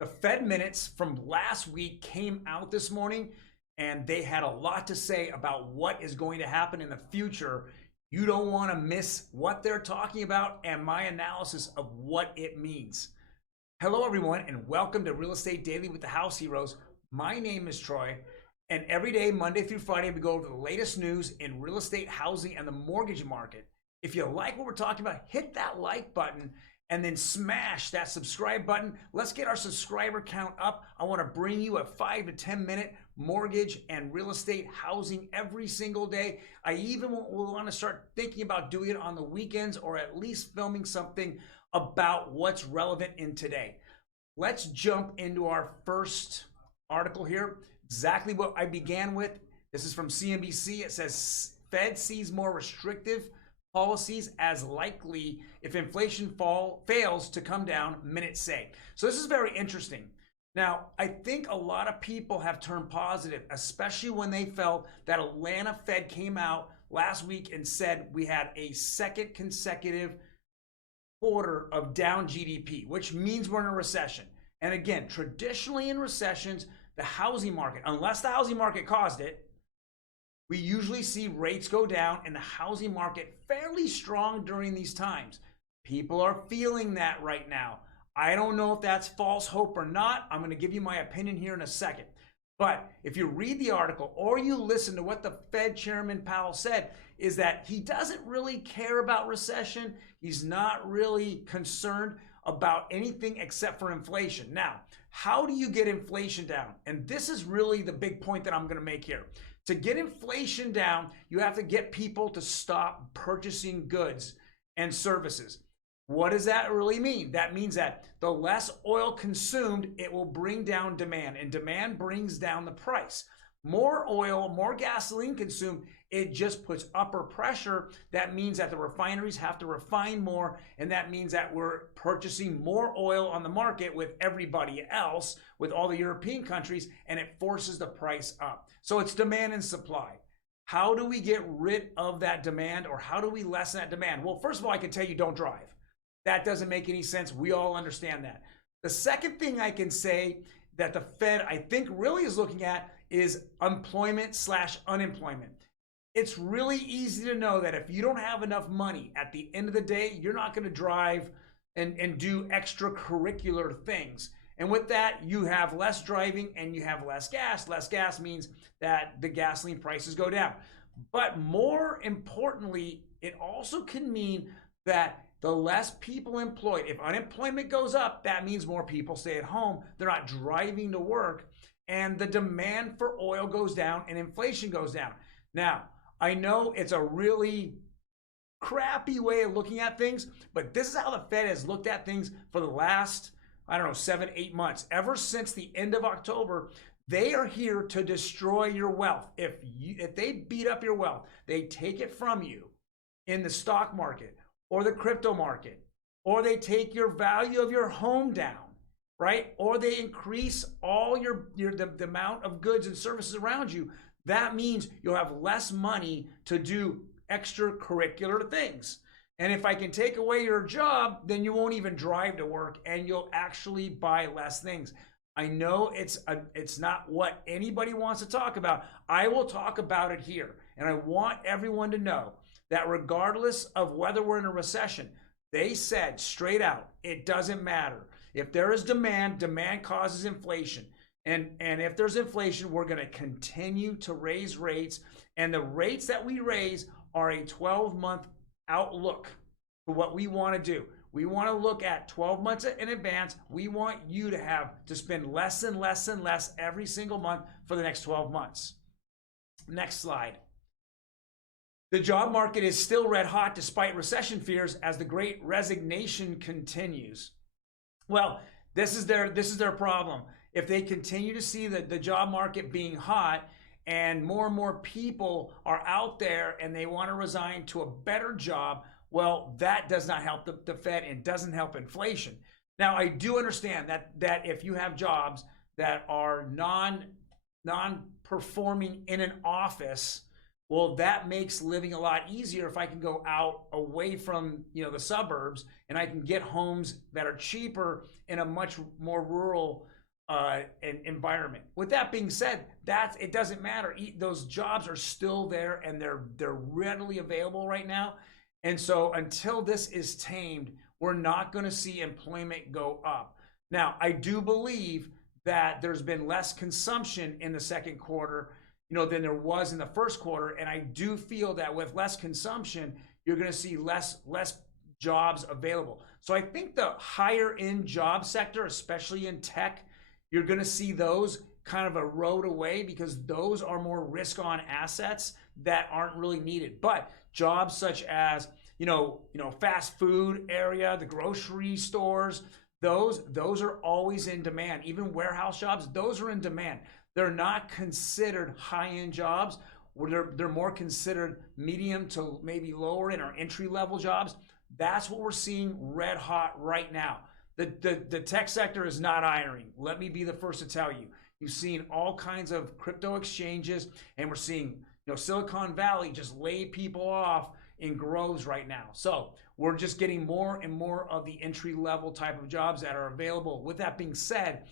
The Fed minutes from last week came out this morning, and they had a lot to say about what is going to happen in the future. You don't want to miss what they're talking about and my analysis of what it means. Hello, everyone, and welcome to Real Estate Daily with the House Heroes. My name is Troy, and every day, Monday through Friday, we go over the latest news in real estate, housing, and the mortgage market. If you like what we're talking about, hit that like button and then smash that subscribe button. Let's get our subscriber count up. I want to bring you a 5 to 10 minute mortgage and real estate housing every single day. I even will want to start thinking about doing it on the weekends, or at least filming something about what's relevant in today. Let's jump into our first article here. Exactly what I began with. This is from CNBC. It says Fed sees more restrictive policies as likely if inflation fails to come down, minutes say. So this is very interesting. Now, I think a lot of people have turned positive, especially when they felt that Atlanta Fed came out last week and said we had a second consecutive quarter of down GDP, which means we're in a recession. And again, traditionally in recessions, the housing market, unless the housing market caused it, we usually see rates go down and the housing market fairly strong during these times. People are feeling that right now. I don't know if that's false hope or not. I'm going to give you my opinion here in a second. But if you read the article or you listen to what the Fed Chairman Powell said, is that he doesn't really care about recession. He's not really concerned about anything except for inflation. Now, how do you get inflation down? And this is really the big point that I'm going to make here. To get inflation down, you have to get people to stop purchasing goods and services. What does that really mean? That means that the less oil consumed, it will bring down demand, and demand brings down the price. More oil, more gasoline consumed, it just puts upper pressure. That means that the refineries have to refine more, and that means that we're purchasing more oil on the market with everybody else, with all the European countries, and it forces the price up. So it's demand and supply. How do we get rid of that demand, or how do we lessen that demand? Well, first of all, I can tell you don't drive. That doesn't make any sense. We all understand that. The second thing I can say that the Fed, I think, really is looking at is employment/unemployment. It's really easy to know that if you don't have enough money at the end of the day, you're not going to drive and do extracurricular things. And with that, you have less driving and you have less gas. Less gas means that the gasoline prices go down. But more importantly, it also can mean that the less people employed, if unemployment goes up, that means more people stay at home. They're not driving to work, and the demand for oil goes down and inflation goes down. Now, I know it's a really crappy way of looking at things, but this is how the Fed has looked at things for the last, 7, 8 months. Ever since the end of October, they are here to destroy your wealth. If they beat up your wealth, they take it from you in the stock market or the crypto market, or they take your value of your home down, right? Or they increase all the amount of goods and services around you. That means you'll have less money to do extracurricular things. And if I can take away your job, then you won't even drive to work and you'll actually buy less things. I know it's not what anybody wants to talk about. I will talk about it here. And I want everyone to know that regardless of whether we're in a recession, they said straight out, it doesn't matter. If there is demand, demand causes inflation. And if there's inflation, we're going to continue to raise rates. And the rates that we raise are a 12-month outlook for what we want to do. We want to look at 12 months in advance. We want you to spend less and less and less every single month for the next 12 months. Next slide. The job market is still red hot despite recession fears as the great resignation continues. Well, this is their problem. If they continue to see the job market being hot and more people are out there and they want to resign to a better job, well, that does not help the Fed and doesn't help inflation. Now, I do understand that if you have jobs that are non-performing in an office, Well, that makes living a lot easier if I can go out away from, the suburbs, and I can get homes that are cheaper in a much more rural environment. With that being said, it doesn't matter. Those jobs are still there, and they're readily available right now. And so until this is tamed, we're not going to see employment go up. Now, I do believe that there's been less consumption in the second quarter, than there was in the first quarter. And I do feel that with less consumption, you're going to see less jobs available. So I think the higher end job sector, especially in tech, you're going to see those kind of erode away, because those are more risk on assets that aren't really needed. But jobs such as, fast food area, the grocery stores, those are always in demand. Even warehouse jobs, those are in demand. They're not considered high-end jobs. They're more considered medium to maybe lower end or entry-level jobs. That's what we're seeing red hot right now. The tech sector is not hiring. Let me be the first to tell you. You've seen all kinds of crypto exchanges, and we're seeing Silicon Valley just lay people off in groves right now. So we're just getting more and more of the entry-level type of jobs that are available. With that being said,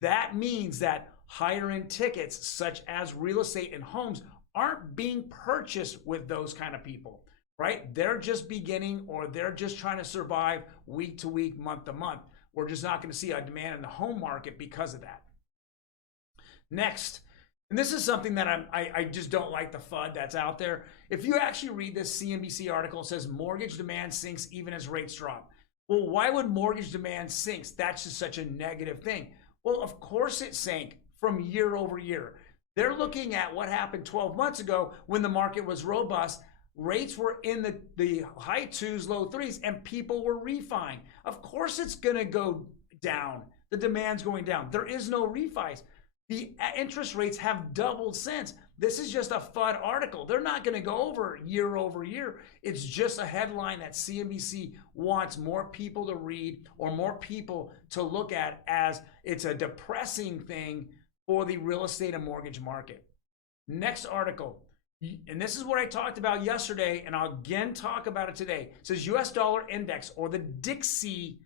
that means that higher end tickets such as real estate and homes aren't being purchased with those kind of people, right? They're just beginning, or they're just trying to survive week to week, month to month. We're just not going to see a demand in the home market because of that. Next, and this is something that I just don't like the FUD that's out there. If you actually read this CNBC article, it says mortgage demand sinks even as rates drop. Well, why would mortgage demand sink? That's just such a negative thing. Well, of course it sank from year over year. They're looking at what happened 12 months ago when the market was robust. Rates were in the high twos, low threes, and people were refining. Of course it's going to go down. The demand's going down. There is no refis. The interest rates have doubled since. This is just a FUD article. They're not going to go over year. It's just a headline that CNBC wants more people to read, or more people to look at, as it's a depressing thing for the real estate and mortgage market. Next article, and this is what I talked about yesterday, and I'll again talk about it today. It says US dollar index, or the Dixie,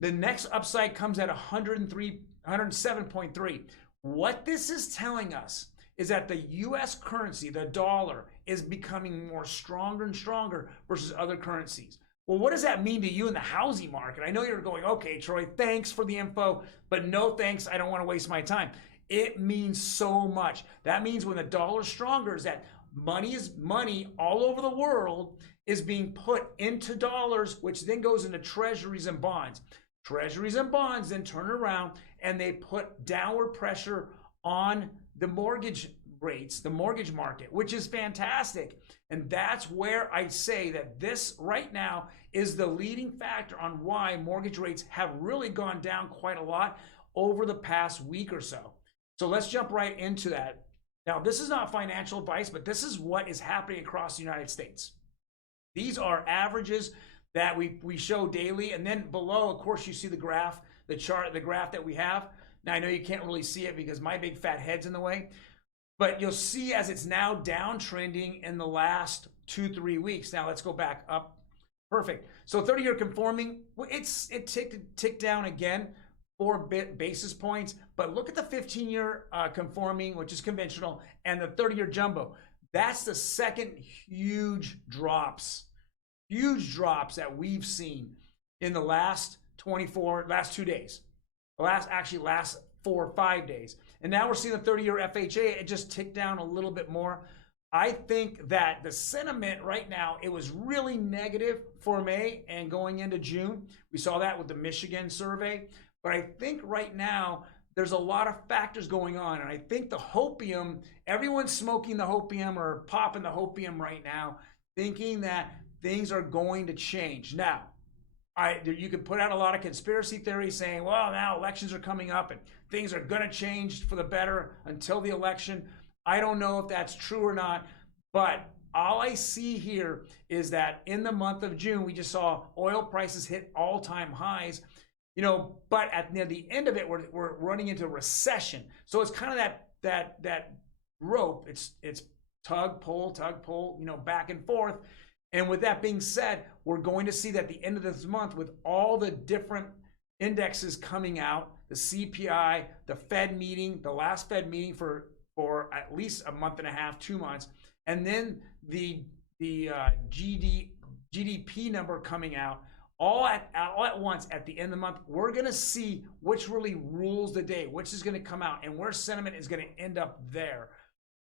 the next upside comes at 107.3. What this is telling us is that the US currency, the dollar, is becoming more stronger and stronger versus other currencies. Well, what does that mean to you in the housing market? I know you're going, okay, Troy, thanks for the info, but no thanks, I don't want to waste my time. It means so much. That means when the dollar's stronger, is that money all over the world is being put into dollars, which then goes into treasuries and bonds. Treasuries and bonds then turn around and they put downward pressure on the mortgage rates, the mortgage market, which is fantastic. And that's where I say that this right now is the leading factor on why mortgage rates have really gone down quite a lot over the past week or so. So let's jump right into that. Now, this is not financial advice, but this is what is happening across the United States. These are averages that we show daily. And then below, of course, you see the graph, the chart, the graph that we have. Now, I know you can't really see it because my big fat head's in the way, but you'll see as it's now downtrending in the last 2-3 weeks. Now let's go back up. Perfect. So 30-year conforming, it ticked down again 4 basis points, but look at the 15-year conforming, which is conventional, and the 30-year jumbo. That's the second huge drops that we've seen in the last 2 days. Last 4 or 5 days. And now we're seeing the 30-year FHA, it just ticked down a little bit more. I think that the sentiment right now, it was really negative for May and going into June. We saw that with the Michigan survey. But I think right now, there's a lot of factors going on. And I think the hopium, everyone's smoking the hopium or popping the hopium right now, thinking that things are going to change. Now, you could put out a lot of conspiracy theories saying, well, now elections are coming up and things are going to change for the better until the election. I don't know if that's true or not, but all I see here is that in the month of June, we just saw oil prices hit all-time highs, but at the end of it, we're running into recession. So it's kind of that rope. It's tug, pull, back and forth. And with that being said, we're going to see that at the end of this month, with all the different indexes coming out, the CPI, the Fed meeting, the last Fed meeting for at least a month and a half, 2 months, and then the GDP number coming out, all at once at the end of the month, we're going to see which really rules the day, which is going to come out, and where sentiment is going to end up there.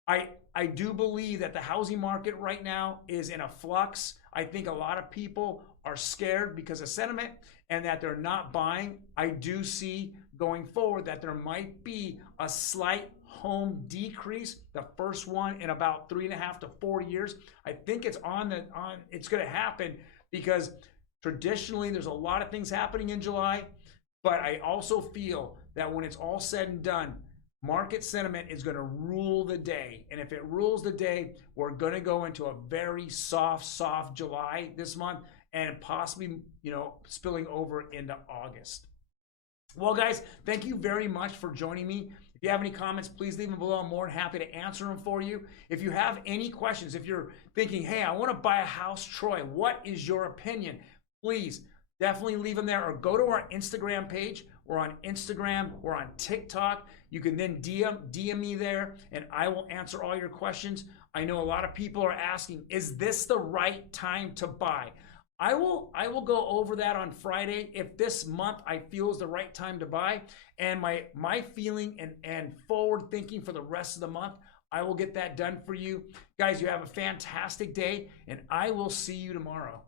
I do believe that the housing market right now is in a flux. I think a lot of people are scared because of sentiment and that they're not buying. I do see going forward that there might be a slight home decrease, the first one in about 3.5 to 4 years. I think it's it's going to happen because traditionally there's a lot of things happening in July, but I also feel that when it's all said and done, market sentiment is going to rule the day. And if it rules the day, we're going to go into a very soft July this month, and possibly, spilling over into August. Well, guys, thank you very much for joining me. If you have any comments, please leave them below. I'm more than happy to answer them for you. If you have any questions, if you're thinking, hey, I want to buy a house, Troy, what is your opinion? Please definitely leave them there, or go to our Instagram page. We're on Instagram, we're on TikTok. You can then DM me there, and I will answer all your questions. I know a lot of people are asking, is this the right time to buy? I will go over that on Friday. If this month I feel is the right time to buy, and my feeling and forward thinking for the rest of the month, I will get that done for you. Guys, you have a fantastic day, and I will see you tomorrow.